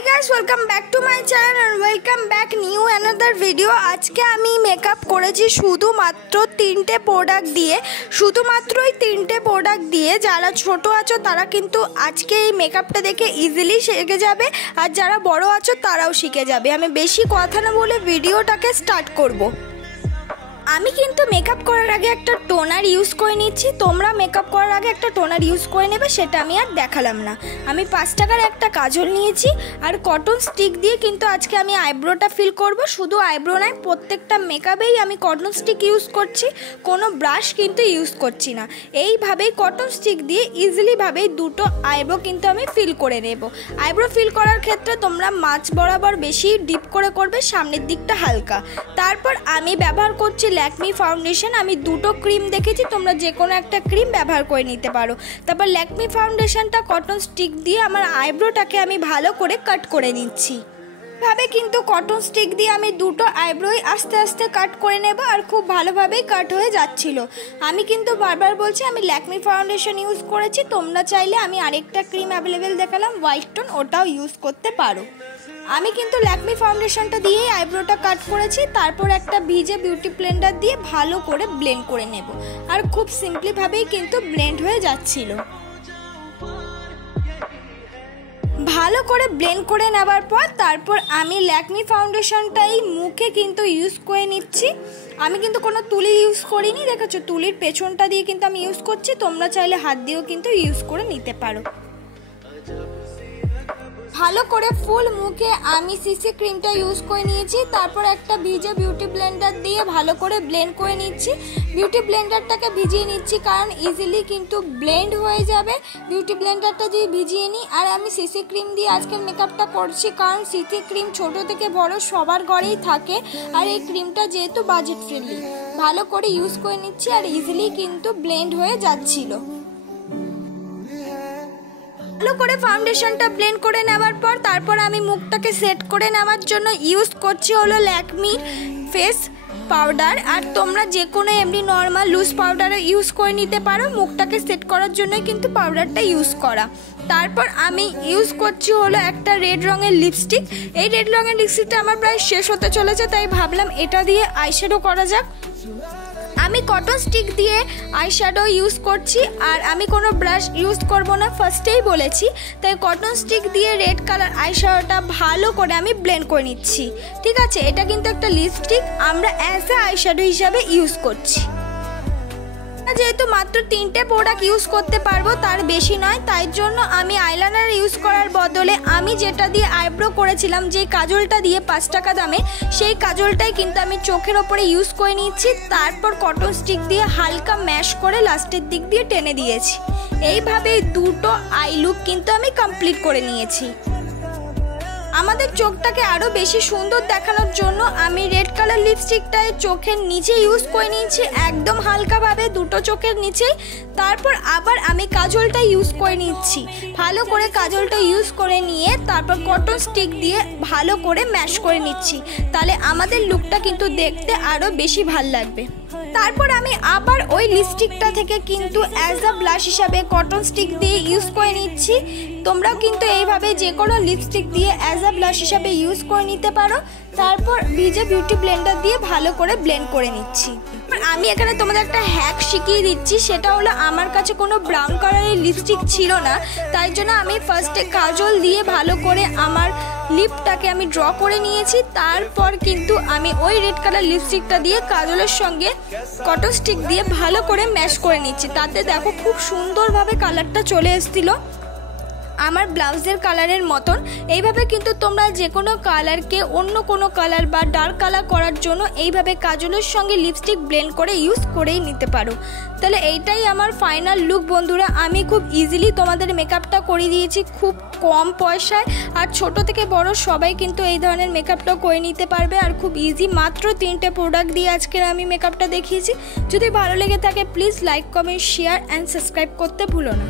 Hi guys, welcome back to my channel and welcome back new another video। আজকে আমি makeup করেছি শুধুমাত্র তিনটে প্রোডাক্ট দিয়ে, শুধুমাত্র এই তিনটে প্রোডাক্ট দিয়ে যারা ছোট আছো তারা কিন্তু আজকে এই মেকআপটা দেখে ইজিলি শিখে যাবে, আর যারা বড় আছো তারাও শিখে যাবে। আমি বেশি কথা না বলে ভিডিওটাকে স্টার্ট করব। আমি কিন্তু মেকআপ করার আগে একটা টোনার ইউজ করে নিচ্ছি, তোমরা মেকআপ করার আগে একটা টোনার ইউজ করে নেবে, সেটা আমি আর দেখালাম না। আমি 5 টাকার একটা কাজল নিয়েছি আর কটন স্টিক দিয়ে কিন্তু আজকে আমি আইব্রোটা ফিল করব। শুধু আইব্রো নয়, প্রত্যেকটা মেকআপেই আমি কটন স্টিক ইউজ করছি, কোনো ব্রাশ কিন্তু ইউজ করছি না। এইভাবেই কটন স্টিক দিয়ে ইজিলিভাবেই দুটো আইব্রো কিন্তু আমি ফিল করে নেব। আইব্রো ফিল করার ক্ষেত্রে তোমরা মাঝ বরাবর বেশি ডিপ করে করবে, সামনের দিকটা হালকা। তারপর আমি ব্যবহার করছি ল্যাকমি ফাউন্ডেশন। আমি দুটো ক্রিম দেখেছি, তোমরা যে কোনো একটা ক্রিম ব্যবহার করে নিতে পারো। তারপর ল্যাকমি ফাউন্ডেশনটা কটন স্টিক দিয়ে আমার আইব্রোটাকে আমি ভালো করে কাট করে নিচ্ছি। ভাবে কিন্তু কটন স্টিক দিয়ে আমি দুটো আইব্রোই আস্তে আস্তে কাট করে নেব, আর খুব ভালোভাবেই কাট হয়ে যাচ্ছিল। আমি কিন্তু বারবার বলছি আমি ল্যাকমি ফাউন্ডেশন ইউজ করেছি, তোমরা চাইলে আমি আরেকটা ক্রিম অ্যাভেলেবেল দেখালাম হোয়াইট টোন, ওটাও ইউজ করতে পারো। আমি কিন্তু ল্যাকমি ফাউন্ডেশনটা দিয়েই আইব্রোটা কাট করেছি। তারপর একটা ভিজে বিউটি ব্লেন্ডার দিয়ে ভালো করে ব্লেন্ড করে নেব, আর খুব সিম্পলিভাবেই কিন্তু ব্লেন্ড হয়ে যাচ্ছিল। ভালো করে ব্লেন্ড করে নেবার পর তারপর আমি ল্যাকমি ফাউন্ডেশনটাই মুখে কিন্তু ইউজ করে নিচ্ছি। আমি কিন্তু কোনো তুলি ইউজ করিনি, দেখেছো তুলির পেছনটা দিয়ে কিন্তু আমি ইউজ করছি, তোমরা চাইলে হাত দিয়েও কিন্তু ইউজ করে নিতে পারো। ভালো করে ফুল মুখে আমি সিসি ক্রিমটা ইউজ করে নিয়েছি। তারপর একটা ভিজে বিউটি ব্লেন্ডার দিয়ে ভালো করে ব্লেন্ড করে নিচ্ছি। বিউটি ব্লেন্ডারটাকে ভিজিয়ে নিচ্ছি কারণ ইজিলি কিন্তু ব্লেন্ড হয়ে যাবে বিউটি ব্লেন্ডারটা দিয়ে ভিজিয়ে নিই। আর আমি সিসি ক্রিম দিয়ে আজকের মেকআপটা করছি কারণ সিসি ক্রিম ছোট থেকে বড় সবার ঘরেই থাকে, আর এই ক্রিমটা যেহেতু বাজেট ফ্রেন্ডলি। ভালো করে ইউজ করে নিচ্ছি আর ইজিলি কিন্তু ব্লেন্ড হয়ে যাচ্ছিল। ভালো করে ফাউন্ডেশনটা ব্লেন্ড করে নেওয়ার পর তারপর আমি মুখটাকে সেট করে নেওয়ার জন্য ইউজ করছি হলো ল্যাকমি ফেস পাউডার। আর তোমরা যে কোনো এমনি নর্মাল লুজ পাউডারও ইউজ করে নিতে পারো, মুখটাকে সেট করার জন্য কিন্তু পাউডারটা ইউজ করা। তারপর আমি ইউজ করছি হলো একটা রেড রঙের লিপস্টিক। এই রেড রঙের লিপস্টিকটা আমার প্রায় শেষ হতে চলেছে, তাই ভাবলাম এটা দিয়ে আইশ্যাডো করা যাক। আমি কটন স্টিক দিয়ে আইশ্যাডো ইউজ করছি, আর আমি কোনো ব্রাশ ইউজ করব না, ফার্স্টেই বলেছি। তাই কটন স্টিক দিয়ে রেড কালার আইশ্যাডোটা ভালো করে আমি ব্লেন্ড করে নিচ্ছি। ঠিক আছে, এটা কিন্তু একটা লিপস্টিক, আমরা অ্যাজ এ আইশ্যাডো হিসাবে ইউজ করছি। যেহেতু মাত্র 3টে প্রোডাক্ট ইউজ করতে পারবো, তার বেশি নয়, তাই জন্য আমি আইলাইনার ইউজ করার বদলে আমি যেটা দিয়ে আইব্রো করেছিলাম, যে কাজলটা দিয়ে 5 টাকা দামে, সেই কাজলটাই কিন্তু আমি চোখের ওপরে ইউজ করে নিচ্ছি। তারপর কটন স্টিক দিয়ে হালকা ম্যাশ করে লাস্টের দিক দিয়ে টেনে দিয়েছি। এইভাবে দুটো আই লুক কিন্তু আমি কমপ্লিট করে নিয়েছি। আমাদের চোখটাকে আরও বেশি সুন্দর দেখানোর জন্য আমি রেড কালার লিপস্টিকটায় চোখের নিচে ইউজ করে নিয়েছি, একদম হালকাভাবে দুটো চোখের নিচেই। তারপর আবার আমি কাজলটা ইউজ করে নিচ্ছি। ভালো করে কাজলটা ইউজ করে নিয়ে তারপর কটন স্টিক দিয়ে ভালো করে ম্যাশ করে নিচ্ছি, তাহলে আমাদের লুকটা কিন্তু দেখতে আরও বেশি ভাল লাগবে। তারপর আমি আবার ওই লিপস্টিকটা থেকে কিন্তু অ্যাজ আ ব্লাশ হিসাবে কটন স্টিক দিয়ে ইউজ করে নিচ্ছি। তোমরাও কিন্তু এইভাবে যে কোনো লিপস্টিক দিয়ে অ্যাজ আ ব্লাশ হিসাবে ইউজ করে নিতে পারো। তারপর ভিজে বিউটি ব্লেন্ডার দিয়ে ভালো করে ব্লেন্ড করে নিচ্ছি। আমি এখানে তোমাদের একটা হ্যাক শিখিয়ে দিচ্ছি, সেটা হলো আমার কাছে কোনো ব্রাউন কালারের লিপস্টিক ছিল না, তাই জন্য আমি ফার্স্টে কাজল দিয়ে ভালো করে আমার লিপটাকে আমি ড্র করে নিয়েছি। তারপর কিন্তু আমি ওই রেড কালার লিপস্টিকটা দিয়ে কাজলের সঙ্গে কটন স্টিক দিয়ে ভালো করে ম্যাশ করে নিচ্ছি। তাতে দেখো খুব সুন্দরভাবে কালারটা চলে এসেছিলো আমার ব্লাউজের কালারের মতন। এইভাবে কিন্তু তোমরা যে কোনো কালারকে অন্য কোনো কালার বা ডার্ক কালার করার জন্য এইভাবে কাজলের সঙ্গে লিপস্টিক ব্লেন্ড করে ইউজ করেই নিতে পারো। তাহলে এইটাই আমার ফাইনাল লুক বন্ধুরা। আমি খুব ইজিলি তোমাদের মেকআপটা করে দিয়েছি খুব কম পয়সায়, আর ছোট থেকে বড় সবাই কিন্তু এই ধরনের মেকআপটা করে নিতে পারবে, আর খুব ইজি। মাত্র 3টে প্রোডাক্ট দিয়ে আজকের আমি মেকআপটা দেখিয়েছি। যদি ভালো লেগে থাকে please like, comment, share and subscribe করতে ভুলো না।